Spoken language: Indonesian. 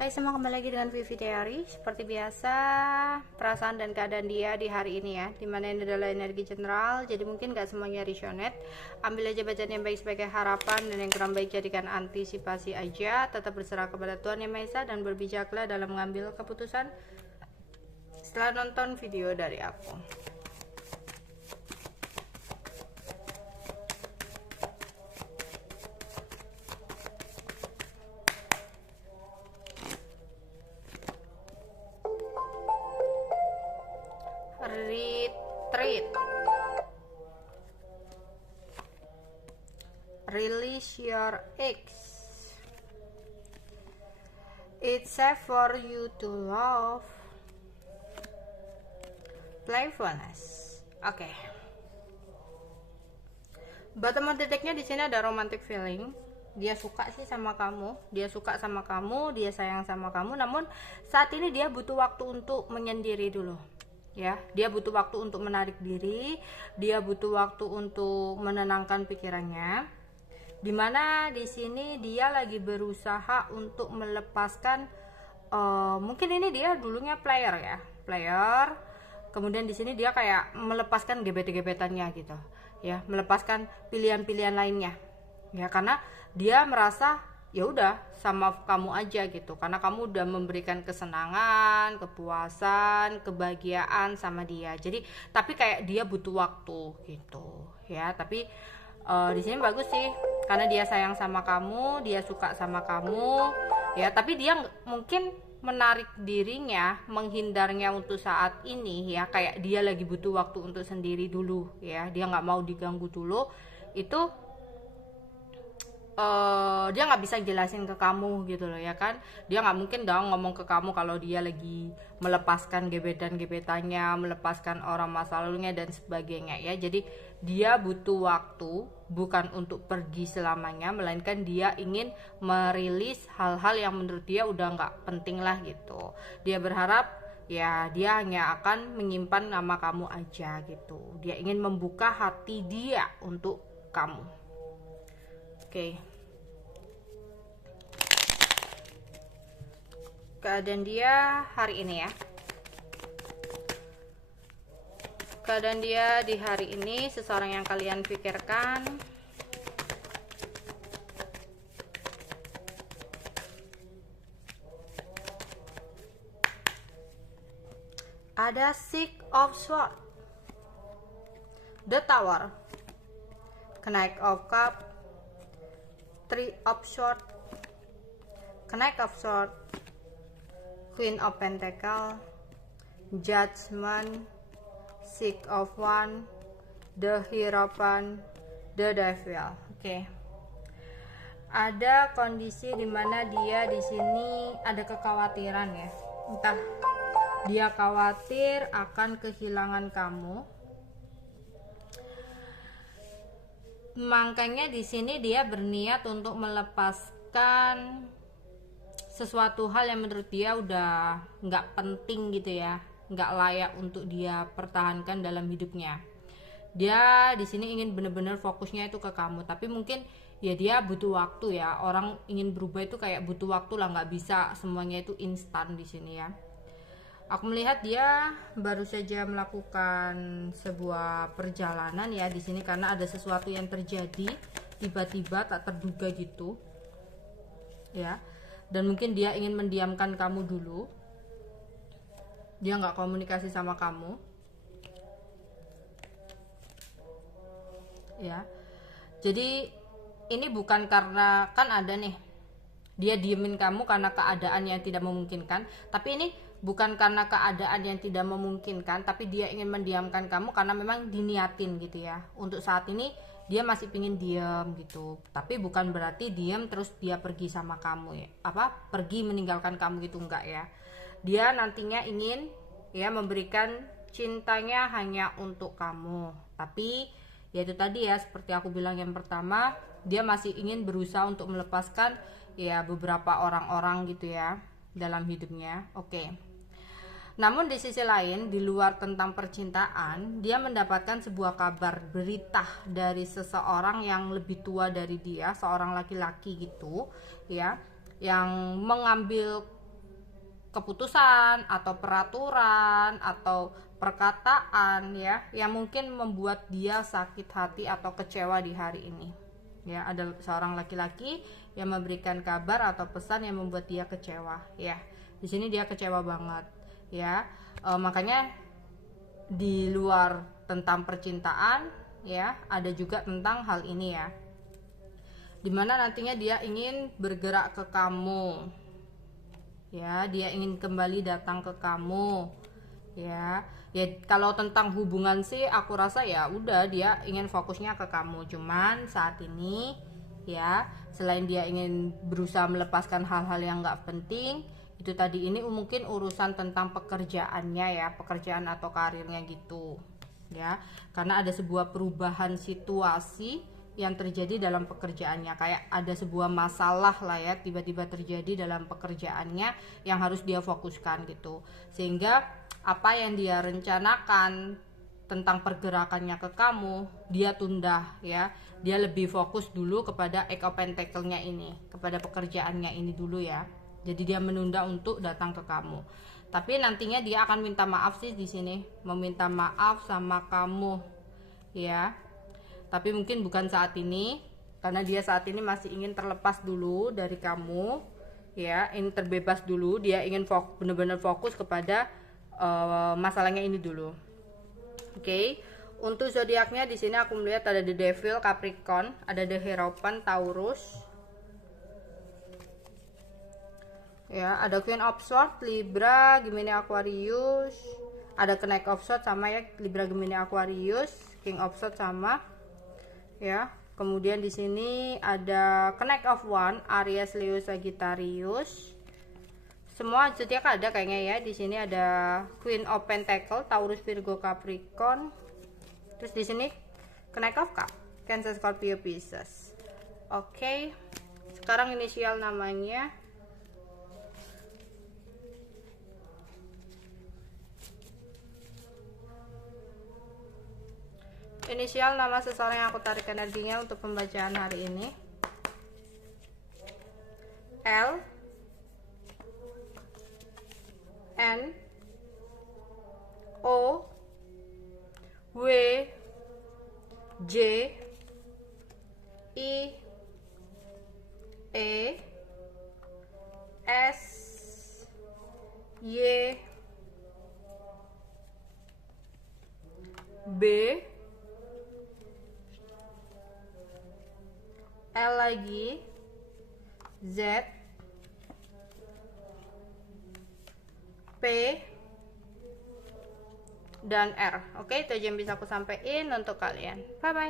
Hai semua, kembali lagi dengan Vivi Teori. Seperti biasa, perasaan dan keadaan dia di hari ini ya, dimana ini adalah energi general, jadi mungkin gak semuanya resonate. Ambil aja bacaan yang baik sebagai harapan, dan yang kurang baik jadikan antisipasi aja. Tetap berserah kepada Tuhan Yang Maha Esa dan berbijaklah dalam mengambil keputusan setelah nonton video dari aku. Retreat, release your eggs. It's safe for you to love, playfulness. Oke. Bottom of the decknya di sini ada romantic feeling. Dia suka sih sama kamu, dia suka sama kamu, dia sayang sama kamu. Namun saat ini dia butuh waktu untuk menyendiri dulu. Ya, dia butuh waktu untuk menarik diri, dia butuh waktu untuk menenangkan pikirannya. Dimana di sini dia lagi berusaha untuk melepaskan, mungkin ini dia dulunya player ya, player. Kemudian di sini dia kayak melepaskan gebet-gebetannya gitu, ya, melepaskan pilihan-pilihan lainnya, ya, karena dia merasa ya udah sama kamu aja gitu, karena kamu udah memberikan kesenangan, kepuasan, kebahagiaan sama dia. Jadi tapi kayak dia butuh waktu gitu ya. Tapi di sini bagus sih, karena dia sayang sama kamu, dia suka sama kamu ya. Tapi dia mungkin menarik dirinya, menghindarnya untuk saat ini ya, kayak dia lagi butuh waktu untuk sendiri dulu ya. Dia nggak mau diganggu dulu. Itu dia nggak bisa jelasin ke kamu gitu loh ya kan. Dia nggak mungkin dong ngomong ke kamu kalau dia lagi melepaskan gebetan-gebetannya, melepaskan orang masa lalunya dan sebagainya ya. Jadi dia butuh waktu, bukan untuk pergi selamanya, melainkan dia ingin merilis hal-hal yang menurut dia udah nggak penting lah gitu. Dia berharap ya dia hanya akan menyimpan nama kamu aja gitu. Dia ingin membuka hati dia untuk kamu. Oke. Keadaan dia hari ini ya. Keadaan dia di hari ini, seseorang yang kalian pikirkan. Ada Six of Swords, The Tower, Knight of Cups, Three of Swords, Knight of Swords, Queen of Pentacles, Judgment, Six of Wands, The Hierophant, The Devil. Oke. Ada kondisi dimana dia di sini ada kekhawatiran ya. Entah dia khawatir akan kehilangan kamu. Makanya di sini dia berniat untuk melepaskan sesuatu hal yang menurut dia udah nggak penting gitu ya, nggak layak untuk dia pertahankan dalam hidupnya. Dia di sini ingin bener-bener fokusnya itu ke kamu, tapi mungkin ya dia butuh waktu ya. Orang ingin berubah itu kayak butuh waktu lah, nggak bisa semuanya itu instan di sini ya. Aku melihat dia baru saja melakukan sebuah perjalanan ya di sini, karena ada sesuatu yang terjadi tiba-tiba tak terduga gitu ya. Dan mungkin dia ingin mendiamkan kamu dulu, dia nggak komunikasi sama kamu ya. Jadi ini bukan karena, kan ada nih dia diemin kamu karena keadaan yang tidak memungkinkan, tapi ini bukan karena keadaan yang tidak memungkinkan, tapi dia ingin mendiamkan kamu karena memang diniatin gitu ya. Untuk saat ini dia masih pingin diam gitu, tapi bukan berarti diam terus dia pergi sama kamu ya, pergi meninggalkan kamu gitu, enggak ya. Dia nantinya ingin ya memberikan cintanya hanya untuk kamu, tapi ya itu tadi ya, seperti aku bilang yang pertama, dia masih ingin berusaha untuk melepaskan ya beberapa orang-orang gitu ya dalam hidupnya. Oke. Namun di sisi lain, di luar tentang percintaan, dia mendapatkan sebuah kabar berita dari seseorang yang lebih tua dari dia, seorang laki-laki gitu ya, yang mengambil keputusan atau peraturan atau perkataan ya yang mungkin membuat dia sakit hati atau kecewa di hari ini. Ya, ada seorang laki-laki yang memberikan kabar atau pesan yang membuat dia kecewa ya. Di sini dia kecewa banget ya. Makanya di luar tentang percintaan ya, ada juga tentang hal ini ya. Dimana nantinya dia ingin bergerak ke kamu. Ya, dia ingin kembali datang ke kamu. Ya, kalau tentang hubungan sih aku rasa ya udah dia ingin fokusnya ke kamu. Cuman saat ini ya, selain dia ingin berusaha melepaskan hal-hal yang nggak penting, itu tadi ini mungkin urusan tentang pekerjaannya ya, pekerjaan atau karirnya gitu. Ya, karena ada sebuah perubahan situasi yang terjadi dalam pekerjaannya, kayak ada sebuah masalah lah ya tiba-tiba terjadi dalam pekerjaannya yang harus dia fokuskan gitu, sehingga apa yang dia rencanakan tentang pergerakannya ke kamu dia tunda ya, dia lebih fokus dulu kepada Eight of Pentacle-nya ini, kepada pekerjaannya ini dulu ya, jadi dia menunda untuk datang ke kamu. Tapi nantinya dia akan minta maaf sih di sini, meminta maaf sama kamu ya. Tapi mungkin bukan saat ini, karena dia saat ini masih ingin terlepas dulu dari kamu ya, ingin terbebas dulu, dia ingin benar-benar fokus kepada masalahnya ini dulu. Oke. Untuk zodiaknya di sini aku melihat ada The Devil Capricorn, ada The Hierophant Taurus. Ya, ada Queen of Swords Libra, Gemini, Aquarius. Ada Knight of Swords sama ya, Libra, Gemini, Aquarius. King of Swords sama. Ya, kemudian di sini ada Knight of Wands, Aries, Leo, Sagittarius. Semua zodiak ada kayaknya ya. Di sini ada Queen of Pentacle, Taurus, Virgo, Capricorn. Terus di sini Knight of Cup, Cancer, Scorpio, Pisces. Oke. Sekarang inisial namanya. Inisial nama seseorang yang aku tarik energinya untuk pembacaan hari ini. L, N, O, W, J, I, E, S, Y, B, L lagi, Z, P, dan R. Oke, itu aja yang bisa aku sampaikan untuk kalian. Bye bye.